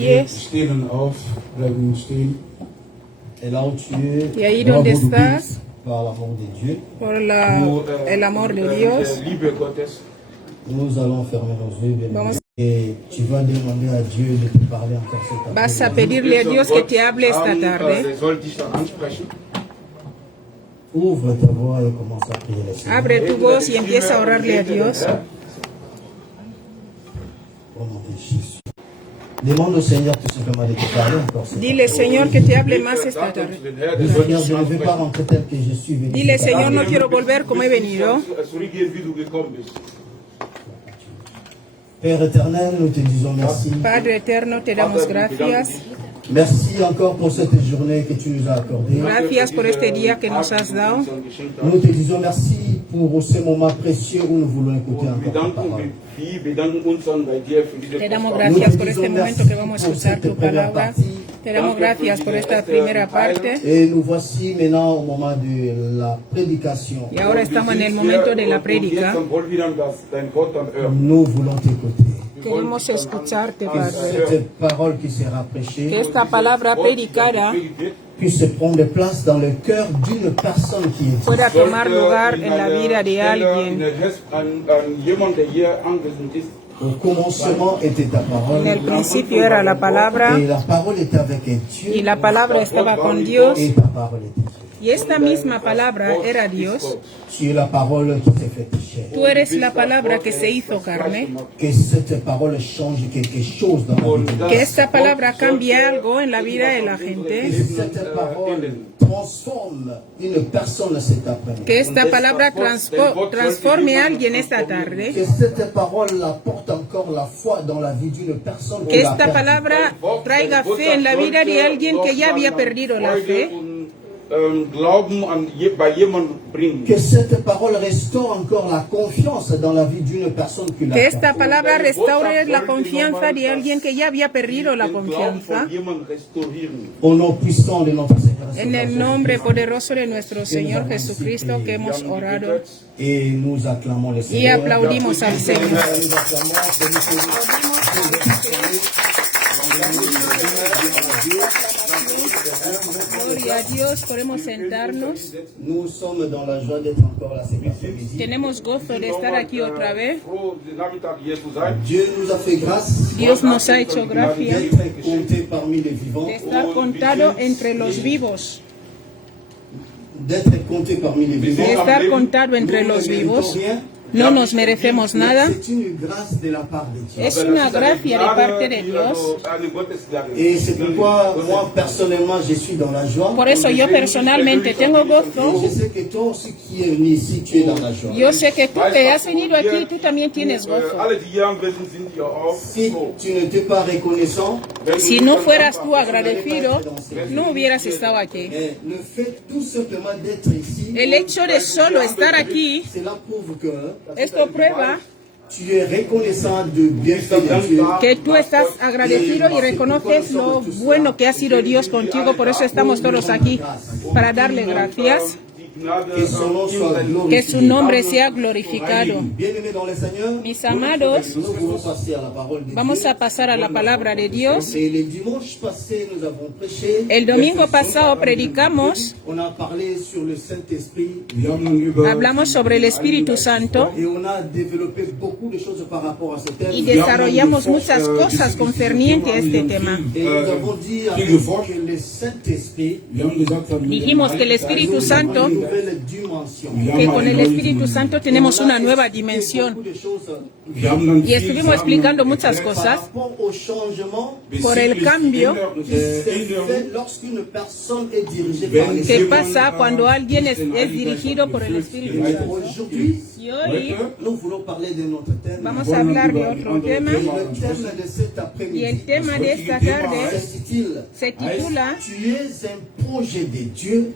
pies. Et là où tu es, Y ahí donde estás, par l'amour de Dieu, por el amor de Dios, nous allons fermer nos yeux, bien Vamos. et tu vas demander à Dieu de te parler encore cet après-midi. vas a pedirle a Dios que te hable esta tarde. Ouvre ta voix et commence à prier le Seigneur. Abre tu voz y empieza a orarle a Dios. Au nom de Jésus. Demande au Seigneur tout simplement de te parler encore cet Dile, Señor, que te hable más esta tarde. après-midi. Seigneur, je ne veux pas rentrer tel que je suis venu. Dile, Señor, no quiero volver como he venido. Père éternel, nous te disons merci. Padre eterno, te damos gracias. Merci encore pour cette journée que tu nous as accordée. Gracias por este día que nos has dado. Nous te disons merci pour ce moment précieux où nous voulons écouter encore ta parole. Te damos gracias por este momento que vamos a escuchar tu palabra. Te damos gracias por esta primera parte. Et nous voici maintenant au moment de la prédication. Y ahora estamos en el momento de la prédica. Nous voulons t'écouter. Queremos escucharte, Que Padre. cette parole qui sera Que prêchée esta palabra predicada puisse prendre place dans le cœur d'une personne qui est pueda tomar lugar en la vida de alguien. Au commencement était ta parole. En el principio era la palabra Et la parole était avec Dieu. y la palabra estaba con Dios. Et ta parole était Dieu. Y esta misma palabra era Dios. Tu es la parole qui s'est faite chair. Tú eres la palabra que se hizo carne. Que cette parole change quelque chose dans la vie. Que esta palabra cambie algo en la vida de la Que gente. cette parole transforme une personne cet après-midi. Que esta palabra transforme a alguien esta tarde. Que cette parole apporte encore la foi dans la vie d'une personne Que qui l'a esta perdue. palabra traiga fe en la vida de alguien que ya había perdido la fe. Que cette parole restaure encore la confiance dans la vie d'une personne qui l'a Que esta perdue. palabra restaure la confianza de alguien que ya había perdido la confianza. Au nom puissant de notre Seigneur. En el nombre poderoso de nuestro Señor Jesucristo que hemos orado Et nous acclamons le y Seigneur. aplaudimos al Señor. Nous acclamons, Gloria a Dios, podemos sentarnos. nous sommes dans la joie d'être encore là cet après-midi. Tenemos gozo de estar aquí otra vez. Dieu nous a fait grâce Dios nos ha hecho gracia d'être comptés parmi les vivants, de estar contado entre los vivos. d'être comptés parmi les De vivants. estar contado entre los vivos. No nos merecemos nada. C'est une grâce de la part de Dieu. Es una gracia de parte de Dios. Et c'est pourquoi moi personnellement je suis dans la joie. Por eso yo personalmente tengo Et gozo. je sais que toi aussi qui es venu ici, tu es dans la joie. Yo sé que tú que has venido aquí, tú también tienes gozo. Si tu n'étais pas reconnaissant, Si no fueras tú agradecido, no hubieras estado aquí. le fait tout simplement d'être ici, El hecho de solo estar aquí, cela prouve que esto prueba tu es reconnaissant de bienfait de Dieu. que tú estás agradecido y reconoces lo bueno que ha sido Dios contigo. Por eso estamos todos aquí, para darle gracias. Que son nom soit glorifié. Que su nombre sea glorificado. Bien-aimés dans le Seigneur, Mis amados, nous voulons passer à la parole de vamos Dieu. a pasar a la palabra de Dios. Et le dimanche passé, nous avons prêché. El domingo pasado predicamos, On a parlé sur le Saint-Esprit hablamos sobre el Espíritu Santo et on a développé beaucoup de choses par rapport à ce thème. y desarrollamos muchas cosas concernientes a este tema. Et nous avons dit que le Saint-Esprit, Dijimos que el Espíritu Santo, une nouvelle dimension. que con el Espíritu Santo tenemos una nueva dimensión. Beaucoup de choses Y estuvimos explicando muchas par cosas rapport au changement por el cambio qui s'est fait lorsqu'une personne est dirigée par que l'Esprit. pasa cuando alguien es dirigido por el Espíritu Et Santo. aujourd'hui, Y hoy nous voulons parler de notre thème. vamos a hablar de otro tema. Et le thème de cet Y après-midi el tema de esta tarde s'intitule se titula Tu es un projet de Dieu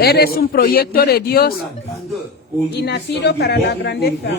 Eres un proyecto de pour Dios la grandeur. y nacido para la grandeza.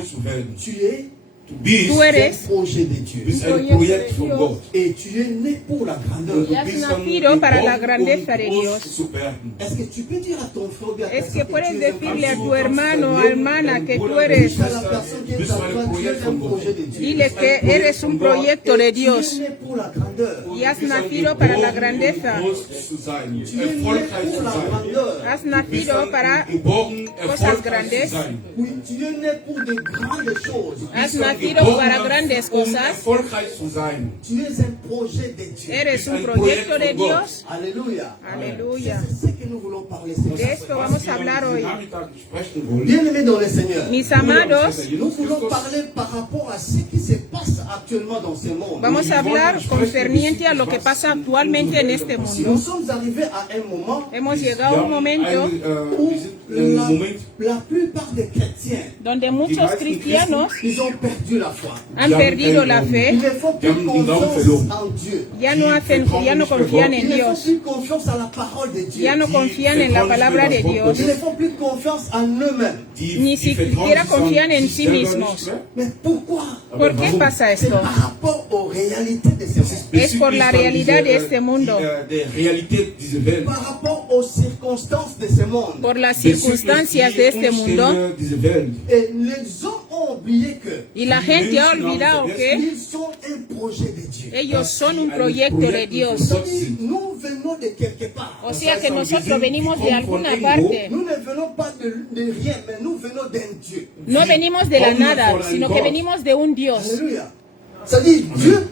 Tu es Tú eres un projet de Dieu. bist ein Projekt von Gott. Et tu es né pour la grandeur. y has nacido para la grandeza de Dios. Zu werden. Est-ce que tu peux dire à ton frère ou à ta Es sœur que que puedes tu es un decirle a projet? tu hermano o hermana que tú eres, Dis à la personne qui est à toi, tu es un projet de Dieu. dile que eres un proyecto de Tu Dios es né pour la grandeur. y has nacido para la grandeza, Groß zu sein, Tu es né erfolgreich pour zu la sein. grandeur. has Du bist nacido para geboren, cosas erfolgreich grandes, zu sein. Oui, tu es né pour de grandes choses. has Du bist nacido geboren, para grandes cosas, erfolgreich zu sein. Tu es un projet de Dieu. eres un proyecto de Dios. Alléluia. Aleluya. C'est ce que nous voulons parler ce De soir. esto vamos a hablar hoy. Nachmittag sprechen wollen. Bien-aimés dans le Seigneur, Mis amados, nous voulons parler par rapport à ce qui se passe actuellement dans ce monde. vamos a hablar concerniente a lo que pasa actualmente en este Nous mundo. sommes arrivés à un moment Hemos llegado a un momento où wir sind in einem Moment, la plupart des chrétiens, donde muchos cristianos ils ont perdu la foi. han perdido la fe, Ils ne font plus confiance en Dieu. ya no confían Ils en ne font Dios, plus confiance à la parole de Dieu. ya no confían en la palabra de Dios, Ils ne font plus confiance en eux-mêmes. ni siquiera confían en sí mismos. Mais pourquoi? ¿Por qué pasa C'est esto? par rapport aux réalités de ce monde. Es por la realidad de este mundo, der Realität dieser Welt. Par rapport aux circonstances de ce monde. por las circunstancias de este mundo. Dieser Welt. Et les hommes ont oublié que Y la gente ha olvidado que ils sont un projet de Dieu. ellos son un proyecto de Dios. C'est-à-dire, nous venons de quelque part. O sea que nosotros venimos de alguna parte. Nous ne venons pas de rien, mais nous venons d'un Dieu. No venimos de la nada, sino que venimos de un Dios. Alléluia. C'est-à-dire, Dieu,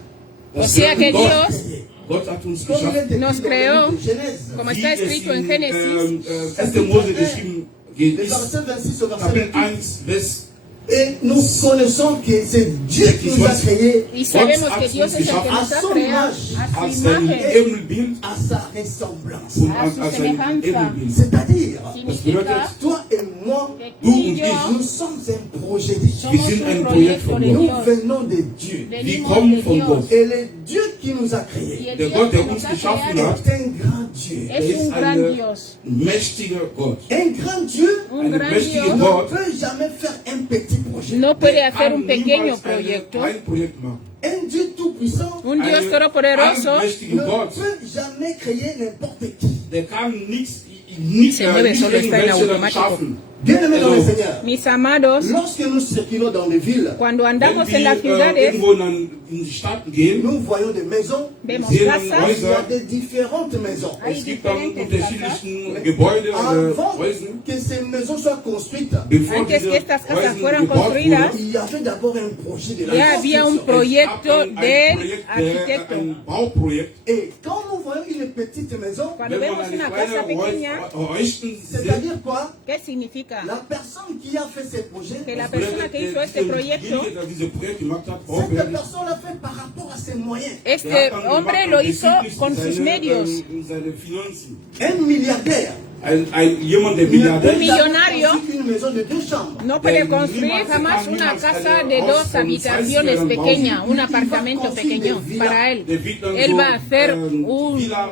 O sea que Dios, Gott hat uns comme il geschaffen. est Nos écrit dans creó, le livre de Genèse, como Wie está es escrito en in, Génesis, 1. Mose geschrieben geht, le ist verset 26 au verset Kapitel 28. 1 bis Et nous connaissons que c'est Dieu qui nous a créés y sabemos que Dios es el que nos ha creado a als su sein imagen, Ebenbild à sa ressemblance. und a su als sein semejanza. Ebenbild. C'est-à-dire, Significa toi et moi, que Du tú y und yo ich, nous sommes un projet de Dieu. wir somos sind un ein Projekt proyecto von de Gott. Nous Dios. venons de Dieu. Wir Venimos kommen de von Dios. Gott. Et le Dieu qui nous a Y créés el Der Dios Gott, que der nos uns ha geschaffen creado hat, est un grand Dieu. er es ist un gran ein Dios. mächtiger Gott. Un grand Dieu Un Ein gran mächtiger Dios ne Gott, peut jamais faire un petit projet. no puede der hacer un kann pequeño niemals proyecto. ein Projekt machen. Un Dieu tout-puissant Un Dios Ein todopoderoso allmächtiger ne Gott, peut jamais créer n'importe qui. der kann nichts Se mueve solo, está en irgendwelche automático. schaffen. Bien-aimés dans le Also, Seigneur, Mis amados, lorsque nous circulons dans les villes, cuando wenn andamos en las wir ciudades, irgendwo in die Stadt gehen, nous voyons des maisons. vemos sehen casas, Il y a Häuser, des différentes maisons. hay es gibt dann diferentes casas. unterschiedliche Gebäude oder Avant Häuser. que ces maisons soient construites, Bevor Antes diese que estas casas Häuser fueran gebaut construidas, wurden, il y avait d'abord un projet de la ya había un construction. proyecto ein del Projekt, arquitecto. ein Bauprojekt. Et quand nous voyons une petite maison, Cuando Wenn man vemos eine una casa kleine pequeña, Häuschen sieht, c'est-à-dire quoi? ¿qué significa? La personne qui a fait ce projet, Que la persona que hizo este proyecto, derjenige, der dieses Projekt gemacht hat, cette Bauprojekt, personne l'a fait par rapport à ses moyens. este der hat dann hombre gemacht, lo hizo bezüglich con sus seiner, medios. seine Finanzen. Un milliardaire Jemand, der ne peut Milliardär Un ist, jamais millonario construire une maison de 2 chambres. no puede construir jamás una casa de 2 habitaciones pequeña, un apartamento pequeño para él. der wird dann Él so, va a hacer Villa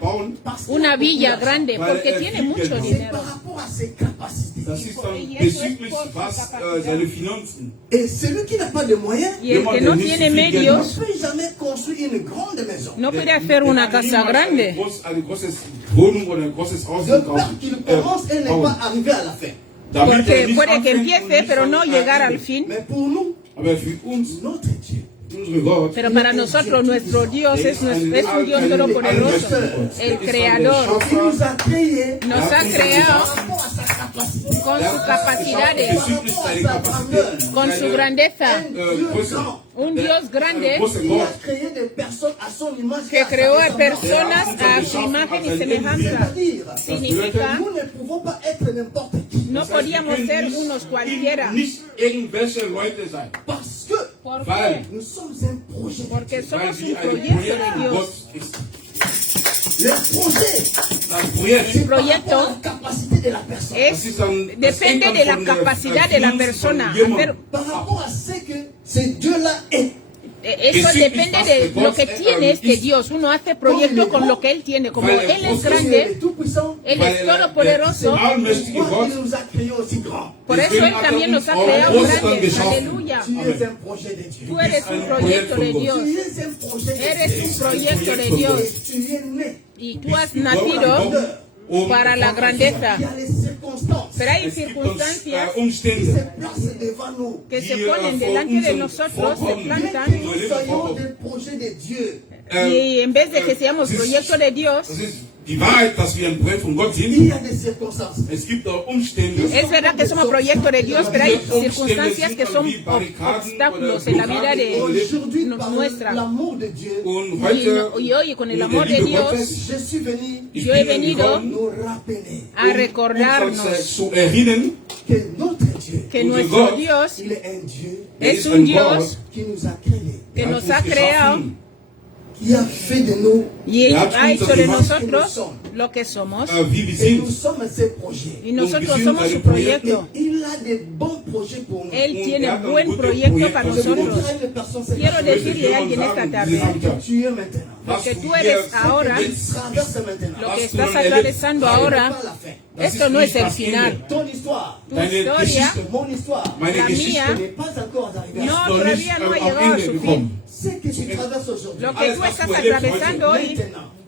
bauen. Parce que una villa grande Weil porque er tiene viel mucho Geld hat. c'est dinero. par rapport à ses capacités. Das ist dann Y eso es bezüglich por su was capacidad. seine Finanzen. Et celui qui n'a pas de moyens Y el que no tiene ne medios peut jamais construire une grande maison. no puede hacer una casa grande. Eine große Wohnung oder ein großes Haus De peur kaufen. qu'il commence et n'est bauen. pas arrivé à la fin. Damit Porque er nicht puede que anfängt und empiece, nicht pero no am llegar al Ende. fin. Mais pour nous, Aber für uns, notre Dieu, unsere Gott, Pero para nosotros nuestro Dios es un Dios todopoderoso, el creador. qui nous a créés Nos ha par creado rapport à sa capacité, con sus capacidades, bezüglich seiner Kapazität, con su grandeza. un Dieu Größe. grand, Un Dios grande große qui Gott, a créé des personnes à son image et que à sa creó a ressemblance. personas a su imagen y semejanza. C'est-à-dire, Significa, nous ne pouvons pas être n'importe qui. no podíamos ser unos cualquiera. nicht irgendwelche Leute sein. Parce que ¿Por Weil qué? nous sommes un projet. Porque Weil somos wir un ein proyecto Projekt de von Dios. Gott ist. Le projet, Das Projekt, c'est par Proyecto rapport à la capacité de la personne. das ist dann, das Depende hängt de dann la von der capacidad de la Finanzen von persona. jemandem Hacer- Par rapport à ce que ce Dieu-là est. Eso depende de lo que tiene este Dios. Uno hace proyecto con lo que Él tiene. Como Él es grande, Él es todopoderoso. Pourquoi il nous a créés aussi grands? Por eso Él también nos ha creado grandes. Aleluya. Tu es un projet de Dieu. Tú eres un proyecto de Dios. Tu es un projet de Dieu. Eres un proyecto de Dios. Tu es né. Y tú has nacido para la grandeza. Il y a les circonstances Pero hay circunstancias qui se placent devant nous. que se ponen delante de nosotros, se plantan. Que nous soyons des projets de Dieu. Y en vez de que seamos proyecto de Dios, Das ist die Wahrheit, dass wir ein Projekt von Gott Il sind. y a des circonstances. Es gibt auch Umstände. es verdad que somos proyecto de Dios, pero hay circunstancias que son obstáculos en la vida de Aujourd'hui, par nuestra. l'amour de Dieu, Und heute, Y hoy, con el in amor der de Liebe Dios, Gottes, je suis venu ich yo he bin venido gekommen, nous rappeler a recordarnos zu erinnern, que notre Dieu, que nuestro Dios il est un Dieu es un Dios qui nous a créés, que nos ha creado qui a fait de nous, y Él ha hecho de nosotros lo que somos. wie wir et nous sind. somos ses projets. Y nosotros somos su proyecto. Il a des bons projets pour nous. Él tiene un buen proyecto para Je nosotros. voudrais une personne cette Quiero personne, decirle a alguien esta tarde que tu es maintenant. lo que tú eres ahora, Tu traverses maintenant. lo que estás atravesando ahora. Pas la fin. Esto no es el final. Ton histoire, Tu historia, mon histoire, Meine la Geschichte mía, n'est pas encore arrivée. no, noch todavía nicht no ha am llegado a Ende su fin. gekommen. Ce que tu traverses aujourd'hui, Lo que tú estás atravesando hoy,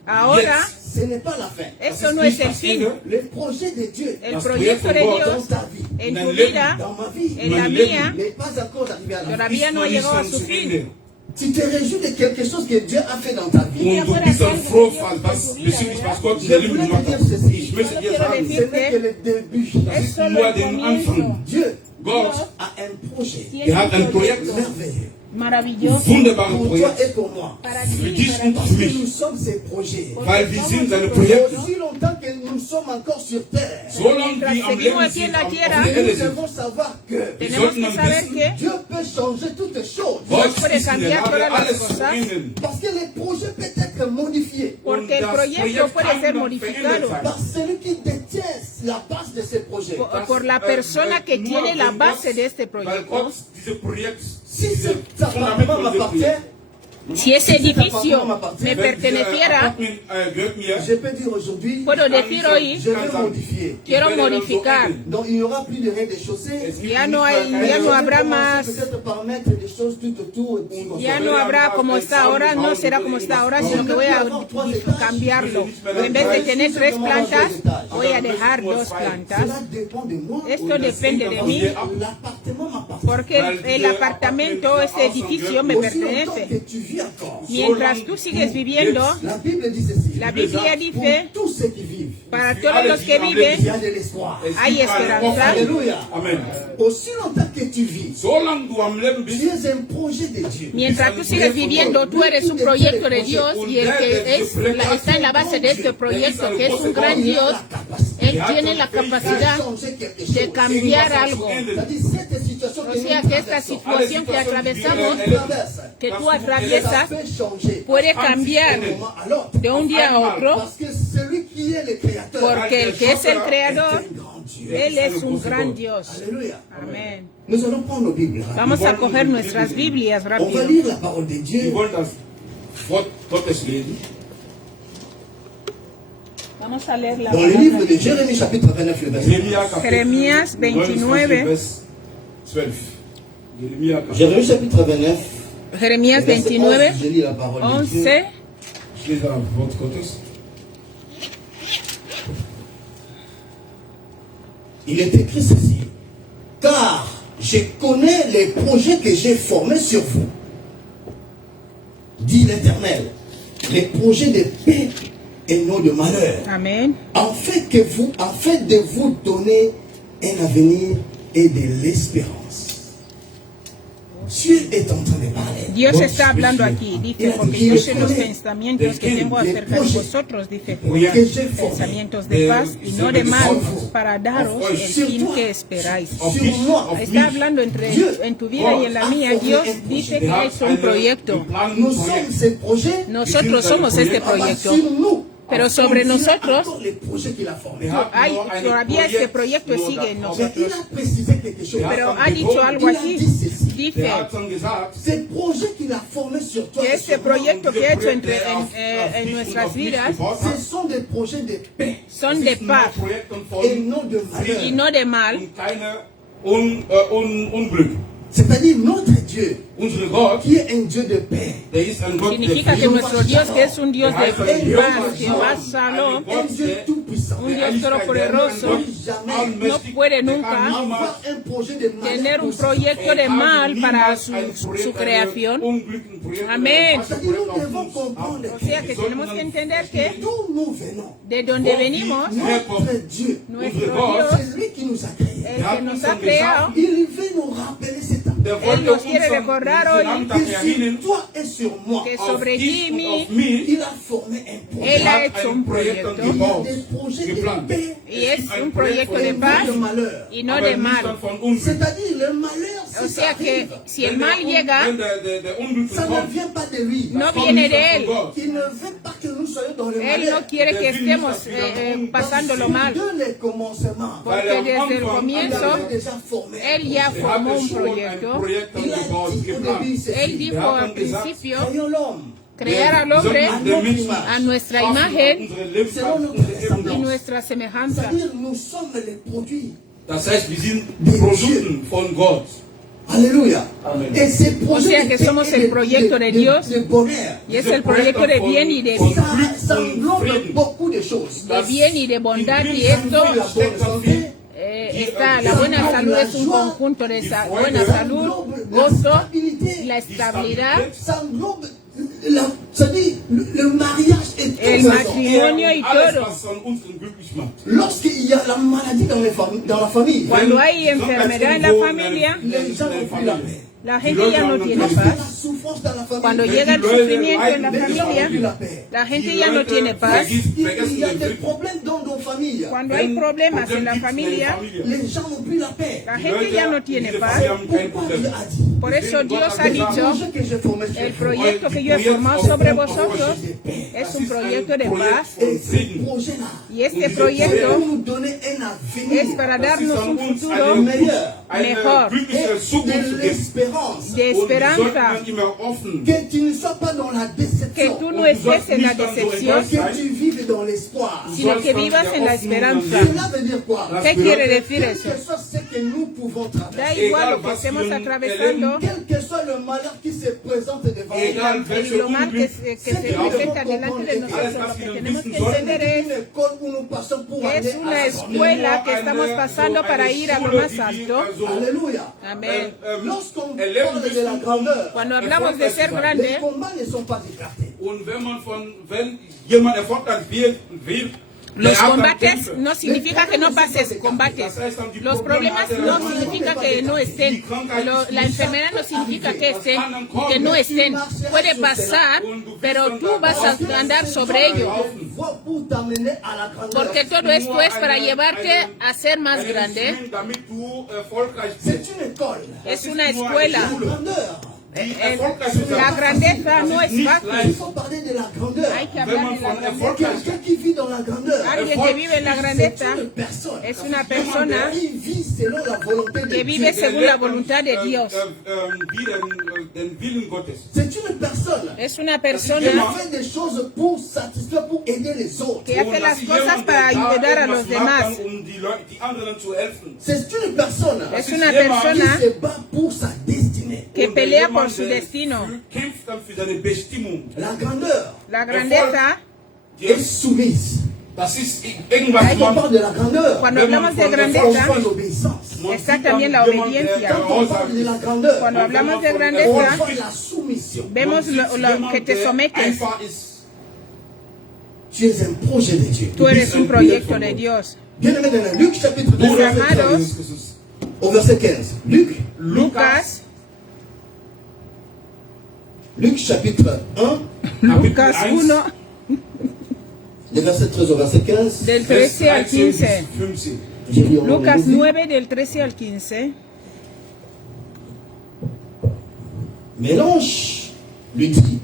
ahora, ce n'est pas la fin. esto no es el fin. Le projet de Dieu El proyecto de Dios dans ta vie, en tu vida, dans ma vie, en la mía, n'est pas encore arrivé à la fin. todavía no ha llegado a su fin. Tu te réjouis de quelque chose que Dieu a fait dans ta vie. Und du bist dann froh, was bezüglich was Gott in der Liebe gemacht hat. Ich möchte dir sagen, Ce n'est que le début. Es ist solo nur el den comienzo. Anfang. Dieu Gott a un projet hat ein Projekt, merveilleux Maravilloso wunderbares pour toi Projekt, et pour moi. para für ti, dich para und mí. für Que mich. nous sommes ces projets. Weil wir sind seine Projekte. Aussi longtemps que nous sommes encore sur terre, Solange wir am Leben aquí en sind, la auf tierra, der Erde nous sind, devons savoir que Tenemos que saber que Dieu peut changer toutes choses. Gott puede ist in der cambiar todas Lage, las alles zu cosas. ändern. Parce que le projet peut être modifié Porque el das proyecto Projekt puede kann ser noch modificado verändert sein. par celui qui détient la base de ce projet. por la persona que tiene la base de este Weil proyecto. Gott diese Projekt, Si diese cet appartement Fundament m'appartient, Si ese edificio me perteneciera, gehört mir, je peux dire aujourd'hui, puedo decir hoy, je vais modifier. quiero modificar. Donc il n'y aura plus de rien de chaussée. Ya no habrá más, Peut-être par mettre des choses tout autour. Et tout. ya no habrá como está ahora, no será como está ahora, sino que voy a cambiarlo. En vez de tener 3 plantas, voy a dejar 2 plantas. Cela dépend de moi. Esto depende de mí, L'appartement m'appartient. porque el apartamento, este edificio me Aussi longtemps pertenece. que tu vis encore. Mientras tú sigues viviendo, La Bible dit ceci. la Biblia dice, Pour tous ceux qui vivent, para todos los que il y viven, a de l'espoir. hay esperanza. Alléluia. Amen. Aussi longtemps que tu vis, Solange du am Leben tu bist, es un projet de Dieu. Mientras tú sigues viviendo, tú eres un proyecto de Dios y el que está en la base de este proyecto, que es un gran Dios, Él tiene la capacidad de cambiar algo. O sea que esta situación que atravesamos, que tú atraviesas, puede cambiar de un día a otro, porque el que es el creador, Él es un gran Dios. Alléluia. Amén. Nous allons prendre nos Bibles. Vamos a coger nuestras Biblias On va rápido. lire la parole de wir Dieu. wollen das Wort Gottes lesen. Vamos a leer la Dans le livre palabra. de Jérémie, chapitre 29, le verset. Jeremías Jeremías 29, 12. Jeremías Kapitel Jérémie, chapitre 29. Jeremías le verset 29, 11, je lis la parole de Dieu. 11. Ich lese das Wort Gottes. Il est écrit ceci. Car je connais les projets que j'ai formés sur vous, dit l'Éternel, les projets de paix et non de malheur, Amén. afin de vous donner un avenir et de l'espérance. Dieu est en train de parler. Dios está hablando aquí, dice, porque yo sé los pensamientos que tengo acerca de vosotros, dice, pensamientos de paz y no de mal, para daros el fin que esperáis. Sur moi, Está hablando en tu vida y en la mía. Dios dice que es un proyecto. nous sommes ces projets. Nosotros somos este proyecto. Sur nous, Pero sobre nosotros encore les projets qu'il a formés. hay todavía este proyecto sigue en Mais nosotros. il a précisé quelque chose. Pero ha dicho algo Il a aquí. dit ceci. Dice Ces projets qu'il a formés sur toi, que et este sur moi, proyecto que ha hecho en nuestras vidas ce sont des projets de paix son de paz et non de malheur. y no de mal. Unglück. C'est-à-dire notre Dieu, Unsere Gott, qui est un Dieu de paix, der ist ein Gott der Significa que Frieden, nuestro Dios, que es un Dios de paz, Jehová Shalom, un Dieu tout-puissant, un Dios todopoderoso, jamais no puede nunca avoir un projet de malheur tener un pour sa proyecto de mal para su creación. Amén. C'est-à-dire nous devons comprendre O sea que tenemos que entender que d'où nous venons. de donde venimos, Notre Dieu, nuestro Dios, Dios, c'est lui qui nous a créés. el que nos ha creado, Il veut nous rappeler cet amour. Él nos quiere recordar hoy Que sur toi et sur moi, que sobre ti y mí, il a formé un projet. Él ha hecho un proyecto. Il y a des projets de paix Y es un proyecto de et paz de malheur. y no de mal. C'est-à-dire le malheur, O si ça sea que arrive, si el mal llega, ça ne vient pas de lui. no viene de Él. Il ne veut pas que nous soyons dans le Él malheur. no quiere que estemos pasándolo mal. De les commencements, Porque desde el il comienzo, avait déjà formé. Él ya formó un proyecto. Il a dit au début, c'est Él dijo al principio, créons l'homme crear al hombre a nuestra imagen selon notre y ressemblance. nuestra semejanza. C'est-à-dire nous sommes les produits. Das heißt, wir sind Produkten von Gott. Alléluia. Amen. Et ces projets sea que de paix somos et el proyecto de Dios. de bonheur, Y es el proyecto de bien y de ça englobe beaucoup de choses. bien y de bondad. Y esto La bonne santé, está, la buena salud es un conjunto de esa buena salud, gozo, la estabilidad, ça englobe c'est-à-dire le mariage et tout el ça. matrimonio y Alles, todo. was unseren glücklich macht. Lorsqu'il y a la maladie dans la famille, Cuando hay enfermedad en la familia, les gens n'ont plus la paix. la gente ya no tiene La paz. souffrance dans la famille, Cuando llega el sufrimiento en la les gens n'ont plus familia, la paix. la gente ya no tiene paz. Il y a des problèmes dans nos familles. Cuando hay problemas en la familia, Les gens n'ont plus la paix. la gente ya no tiene paz. Pourquoi Dieu a dit? Por eso Dios ha Le dicho, projet que j'ai formé sur el vous, proyecto que yo he formado sobre vosotros es un proyecto de paz. et ce projet-là, Y este pour proyecto nous donner un avenir es para darnos un futuro meilleur, mejor, de l'espérance, de esperanza, que tu ne sois pas dans la que déception, tú no estés en la decepción, que tu vives dans l'espoir. sino que vivas en la esperanza. Cela veut dire quoi? ¿Qué quiere decir Quel eso? que soit ce que nous pouvons Da traverser, igual lo que estemos atravesando, quel que soit le malheur qui se présente devant nous, y lo mal que se presenta delante de nosotros, lo que tenemos que entender es une école où nous passons pour que aller es à una la escuela que estamos pasando para ir a lo más alto. Alléluia. Amén. Lorsqu'on parle de la grandeur, Cuando hablamos de ser les grande, combats ne sont pas écartés. Und wenn jemand erfolgreich wird, los combates no significa que no pases combates. Los problemas no significa que no estén. La enfermedad no significa que estén y que no estén. Puede pasar, pero tú vas a andar sobre ello. Pour t'amener à la grandeur. Porque todo esto es para llevarte a ser más grande. C'est une école. Es una escuela. La grandeur. La grandeza no es Il fácil. faut parler de la grandeur. Hay que hablar de la grandeza. Quelqu'un qui vit dans la grandeur, Alguien que vive en la grandeza une personne es una persona qui vit selon la volonté de que Dieu. vive según la voluntad de Dios. Den Willen Gottes. C'est une personne Es una qui persona fait des choses pour satisfaire, pour aider les autres. que hace las cosas para ayudar a los demás. Die anderen zu helfen. C'est une personne Es una qui persona se bat pour sa destinée. que Und pelea jemand, por su der destino. kämpft dann für seine Bestimmung. La grandeur La grandeza, est soumise. Das ist irgendwas, Quand on parle de la grandeur, cuando hablamos de on grandeza, voit l'obéissance. está también la obediencia. Quand on parle de la grandeur, Cuando hablamos de on grandeza, voit la soumission. vemos lo que te sometes. Tu es un projet de Dieu. Tú eres un proyecto de Dios. Bien-aimé dans Luc chapitre 2, Mis amados, au verset 15. Lucas Luc chapitre 1, Lucas 1, du verset 13 au verset 15. del 13 al 15. Je lis en Lucas anglais. 9, del 13 al 15. Mais l'ange lui dit,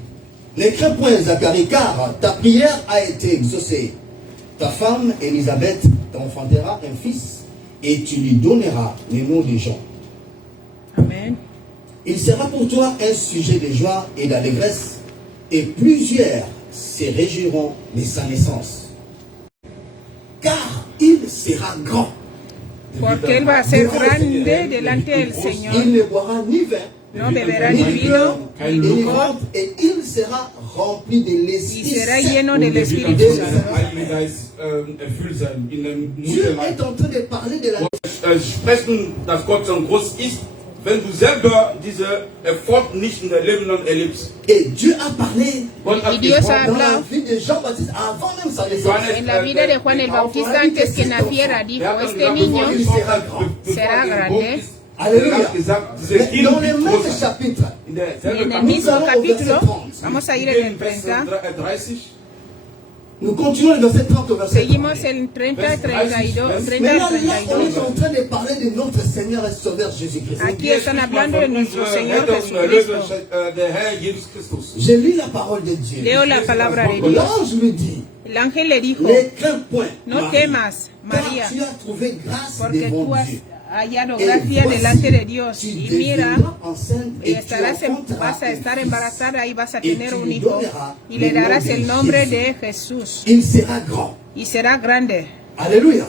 Ne crains point, Zacharie, car ta prière a été exaucée. Ta femme, Élisabeth, t'enfantera un fils, et tu lui donneras le nom de Jean. Amen. Il sera pour toi un sujet de joie et d'allégresse, et plusieurs se réjouiront de sa naissance. Car il sera grand. Porque él va a ser grande delante del Señor. Il ne boira ni vin, No beberá ni vino, ni ni licor, vente, et il sera rempli de y l'Esprit será Saint. lleno del Espíritu Mit dem Santo. Heiligen Geist erfüllt sein. In dem Dieu Mutterleib. est en train de parler de la Sprechen, dass Gott so groß ist, wenn du selber diese Erfolg nicht in deinem Leben dann erlebst. Et Dieu a parlé Gott hat Y Dios gesprochen, dans la habla vie de Jean-Baptiste avant même sa naissance. en la vida de Juan el Bautista antes que naciera. Dijo, este niño será grande. Alléluia. Diese Dans le Kind même groß sein. chapitre, In derselben En el Kapitel, mismo allons au verset capítulo, 30. vamos a ir in en dem el Vers 30. 30, Nous continuons le verset 30 au verset 30. Seguimos el 30 y 32, 30 y Maintenant, là, on est 32. en train de parler de notre Seigneur et Sauveur Jésus-Christ. Aquí están hablando de nuestro Señor der Jesucristo. Herr Jesus Christus. Je lis la parole de Dieu. Leo la palabra de Dios. L'ange lui dit, El ángel le dijo, ne crains point, no Marie, temas, car María, tu as trouvé grâce porque devant tú has Dieu. hallado Et gracia voici, delante de Dios. tu Y mira, deviendras enceinte y et tu estarás enfanteras vas a un estar fils. embarazada y vas a Et tener tu un lui hijo donneras y le le nom darás de el nombre Jésus. de Jesús Il sera grand. y será grande. Alléluia.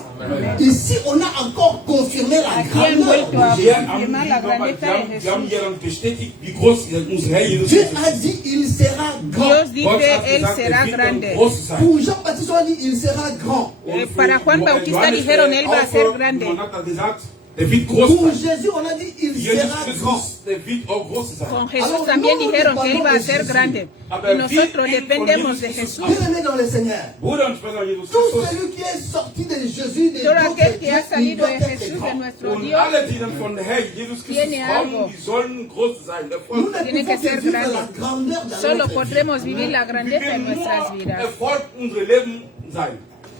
Ici, on a encore confirmé la Aquí han grandeur vuelto a de Jésus. Wir haben, confirmar la grandeza de wir haben Jesús. hier bestätigt, wie groß unser Herr Jesus Dieu Christus a ist. dit, il sera grand. Dios Gott dice, hat él gesagt, será wird grande. groß sein. Pour Jean-Baptiste, on a dit, il sera grand. Und Para Juan Bautista Johannes, dijeron, él va a ser auch, grande. Man hat gesagt, der wird groß Pour sein. Jésus, on a dit, il Jesus sera grand. Christus, der wird auch groß sein. Con Jesús también dijeron que él va a ser grande. Y nosotros dependemos de Jesús. Bien-aimé dans le Seigneur. Bruder und Schwester Jesus Tout Christus. celui qui est sorti de Jésus, de Todo notre aquel que ha Dieu, il salido doit de être Jesús, de grand. nuestro Und Dios, alle, die dann von Herr Jesus Christus Tiene algo. kommen, die sollen groß sein. Nous Erfolg. ne Tiene que pouvons que ser vivre grande. la grandeur dans solo notre vie. podremos vivir la grandeza Wir en nuestras nur vidas. Erfolg unser Leben sein.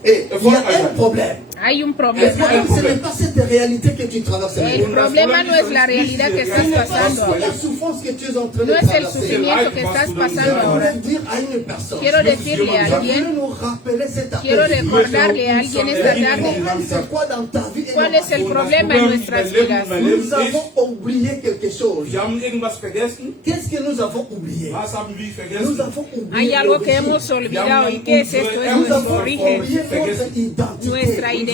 Et il y a un problème. Hay un Le problema. problème, ce n'est pas cette réalité que tu traverses. El problema no es la realidad que estás pasando C'est la ahora. souffrance que tu es en train No de es el traverser. sufrimiento que estás Je pasando ahora. voudrais dire à une personne. Quiero decirle a Je voulais alguien, nous rappeler cet quiero appel. recordarle a alguien esta Le tarde problème, c'est quoi dans ta vie et cuál dans es ma el vie? problema en nuestras vidas. Nous avons oublié quelque chose. Wir haben irgendwas vergessen. Qu'est-ce que nous avons oublié? Was haben wir Nous vergessen? avons oublié Hay algo que l'origine. hemos olvidado. ¿Y qué es esto? Es Nous nuestro avons origen, oublié notre identité. nuestra Unsere identidad.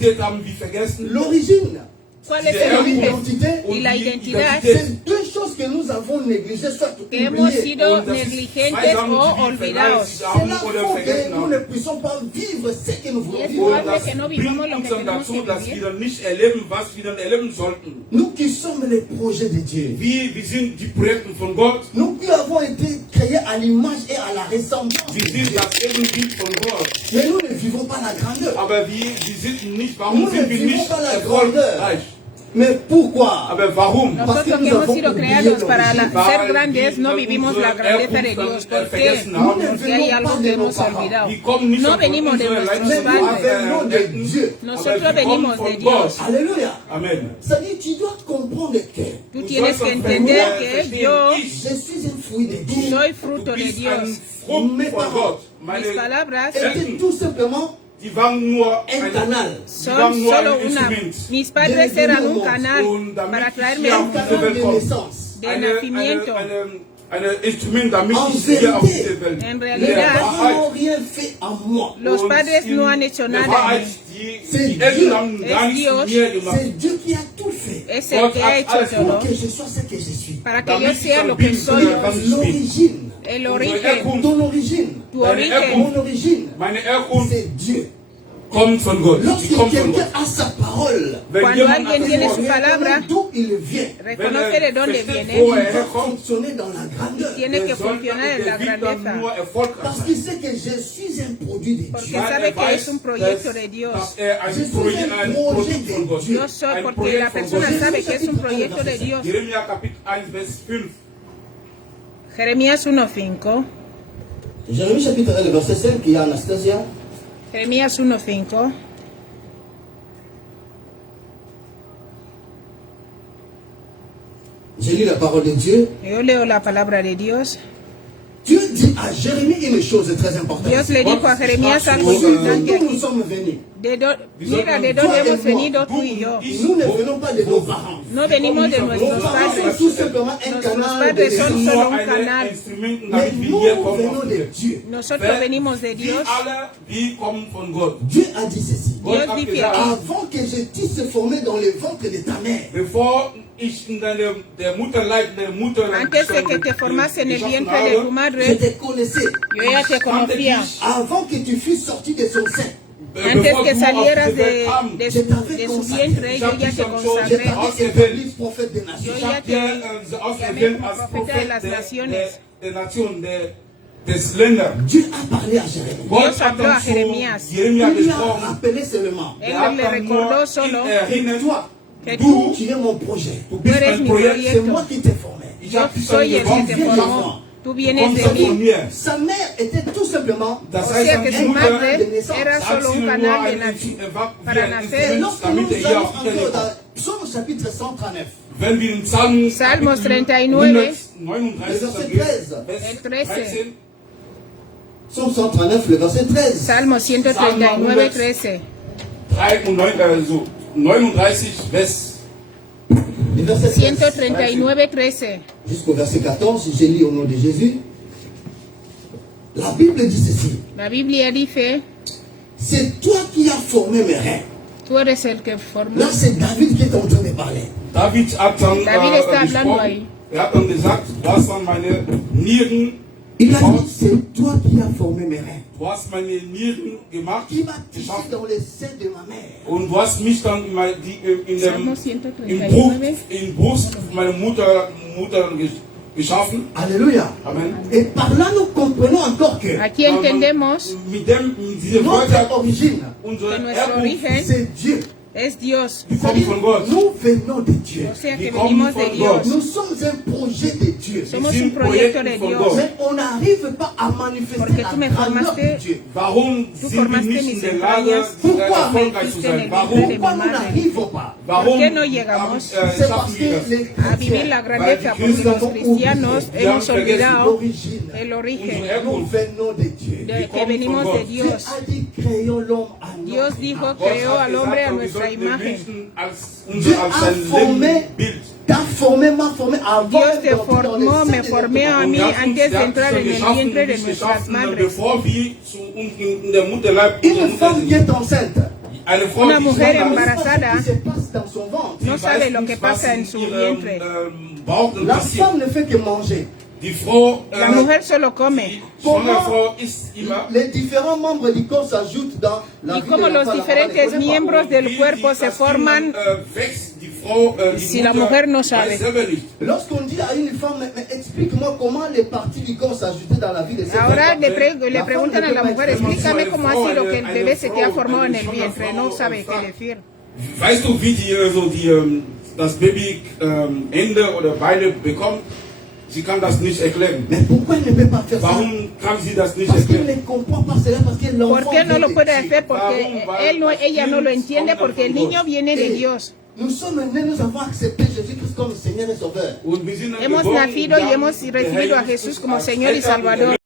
Identität haben wir vergessen. L'origine, ¿Cuál es el origen? l'identité, Y la identidad, c'est deux choses que nous avons négligées, soit que hemos oubliées. sido Und das ist negligentes zwei Sachen, o die wir olvidados. vielleicht C'est haben la oder faute que vergessen nous ne haben. puissions pas vivre ce que nous Y voulons es vivre. Und probable das que no bringt vivamos lo uns que dann tenemos dazu, que dass wir vivir. dann nicht erleben, was wir dann erleben sollten. Nous qui sommes les projets de Dieu, Wir sind die Projekte von Gott. nous qui avons été créés à l'image et à la ressemblance de Wir Dieu. sind das Ebenbild von Gott. Mais nous ne vivons pas la grandeur. Aber wir sind nicht, Nous warum ne sind wir vivons nicht pas la grandeur. erfolgreich? Mais pourquoi? Aber warum? Parce que Nosotros que nous hemos avons sido oublié creados para l'origine. ser grandes no vivimos la grandeza de Dios. ¿Por qué? Porque hay algo que hemos olvidado. Wir kommen nicht No von venimos de unserer nuestros Mais nous padres. venons de Dieu. Nosotros aber wir kommen venimos von de Gott. Dios. Alléluia. Amen. C'est-à-dire, tu dois comprendre que Tú tienes que entender que yo je suis un fruit de Dieu. soy Du fruto de bist Dios. ein Frucht von Gott. Mis palabras Était tout simplement Die waren nur un canal. son solo una. Mis padres eran un canal Und damit para ich traerme hier al auf mundo diese Welt de komme. naissance. de nacimiento. Eine Instrument, damit En ich hier auf vérité, diese Welt En Les realidad, parents n'ont rien fait en moi. Los Und padres in no han hecho der nada en Wahrheit, mí. die Eltern haben gar nichts Dios. mit mir gemacht. C'est Dieu qui a tout fait Es el que ha hecho todo pour que je sois ce que je suis. para que yo sea lo que soy. L'origine, El origen, ton origine, tu origen, mon origine, Meine Herkunft c'est Dieu. kommt von Gott. Die Lorsque kommt von quelqu'un Gott. a sa parole, Wenn Cuando jemand alguien das tiene Wort su palabra, d'où il vient, reconoce de dónde viene, il doit fonctionner dans la grandeur. tiene que funcionar en la der wird dann grandeza. nur erfolgreich Parce sein. qu'il sait que je suis un produit de Porque Dieu. sabe que es un proyecto de Dios. Dass ein Je suis Projekt, ein ein Projet Produkt von de Gott. Dieu. Yo soy, Ein porque Projekt la von persona Gott. sabe que es un proyecto de Dios. Jeremia Kapitel 1, Vers 5. Jeremías 1.5. Jérémie chapitre 1, le verset 5, il y a Anastasia. Jeremías 1.5. Je lis la parole de Dieu. Yo leo la palabra de Dios. Dieu dit à Jérémie une chose très importante. Dios le dijo a Jeremías algo importante D'où nous aquí. sommes venus. Mira de dónde hemos venido tú y yo. Nous ne venons pas de nos parents. No venimos de Nos nuestros parents sont padres. tout simplement un Nuestros canal de padres son descendance. solo un canal. Mais nous venons de Dieu. Nosotros venimos de Dios. Dieu a dit ceci. Dios dice aquí, Avant que je t'eusse formé dans le ventre de ta mère, antes de que te formase en el vientre de tu je madre, te connaissais. yo ya te conocía. Avant que tu fusses sorti de son sein, Antes que salieras de su vientre, yo ya te je consagré. t'avais établi prophète des Yo nations. ya te llamé profeta de las naciones. Dieu a parlé à Jérémie. Dios habló a Jeremías. Il lui a rappelé seulement. Él le recordó solo Toi, que tú tu es mon projet. eres mi C'est proyecto. moi qui t'ai formé. Yo soy el que te formó. Tú vienes de mí. Sa mère était tout simplement O sea que su madre era solo un canal de para Et nacer. lorsque nous allons encore dans Psaume chapitre 139, Salmos 39, le verset 13. el 13. Psaume 139, le verset 13. Salmo 139, 13. 39, Vers Le verset 13 139, 13. jusqu'au verset 14, je lis au nom de Jésus. La Bible dit ceci. La Biblia dice, C'est toi qui as formé mes reins. tú eres el que formó. Là, c'est David qui est en train de parler. David hat dann David está hablando gesprochen. ahí. Hat dann gesagt, du hast dann meine Nieren Il a geformt, dit, c'est toi qui as formé mes reins. du hast meine Nieren gemacht, Qui m'a tissé geschaffen, dans les seins de ma mère. und du hast mich dann Salmo in Brust meiner Mutter geschaffen. Alléluia. Amen. Et par là, nous comprenons encore que Aquí entendemos Mit dieser notre Wörter, origine, unsere que nuestro Herkunft, origen c'est Dieu. es Dios. die kommt von Gott. Nous venons de Dieu. O sea que Die venimos kommen de von Dios. Gott. Nous sommes un projet de Dieu. Somos sind un proyecto de Projekten von Dios. Gott. Mais on n'arrive pas à manifester Porque la tú me grandeur formaste. de Dieu. Warum Du sind wir formaste nicht mis in der Lage, entrañas. erfolgreich zu sein? Warum? Pourquoi nous n'arrivons pas ¿Por qué no llegamos? C'est parce schaffen que wir das? les A vivir la chrétiens, grandeza, porque los cristianos hemos olvidado l'origine, el origen nous venons de Dieu. de que venimos de Dieu Dios. a dit créons l'homme à notre Dios image. dijo, Gott creó hat al hombre a gesagt, wir nuestra sollten den imagen. Menschen als Dieu als a sein formé, Bild. t'a formé, m'a formé avant Dios te d'entrer dans formó, les seins me de formé notre a mère. mí Er hat uns- antes de er hat entrar schon en el geschaffen, vientre de uns nuestras geschaffen, madres. bevor wir in der Mutterleib Une unserer Mutter femme qui sind. est enceinte, Eine Frau, Una die mujer schwanger ist, embarazada ce qui se passe dans son ventre. no die sabe weiß lo nicht, que was pasa en in su ihrem, vientre. Bauch dann La passiert. femme ne fait que manger. Die Frau, La mujer solo come. schwangere Frau isst immer. Les différents membres du corps s'ajoutent dans la Y vie como de los la femme. diferentes miembros del cuerpo se forman Wächst die Frau, die si la Mutter mujer no weiß sabe. selber nicht. Lorsqu'on dit à une femme, mais explique-moi comment les parties du corps s'ajoutaient dans la vie de cette Ahora femme. le preguntan a la mujer, explícame cómo ha sido que el Eine bebé se te ha Frau, formado en eine el vientre. schwangere No Frau, sabe qué sagt, decir. Weißt du, wie die das Baby Hände oder Beine bekommt? Sie kann das nicht erklären. Mais pourquoi elle ne peut pas faire ça? Warum kann sie das nicht Parce qu'elle erklären? ne comprend pas cela, parce que l'enfant ¿Por qué no vient lo de puede Dieu. hacer? Porque ella no lo entiende porque el niño viene de Dios. Nous sommes nés, nous avons accepté Jésus-Christ comme Seigneur et Sauveur. Und wir sind dann Hemos geboren, nacido wir y haben hemos den recibido a Herrn Jesús Jesus como als Señor y Retter und Salvador.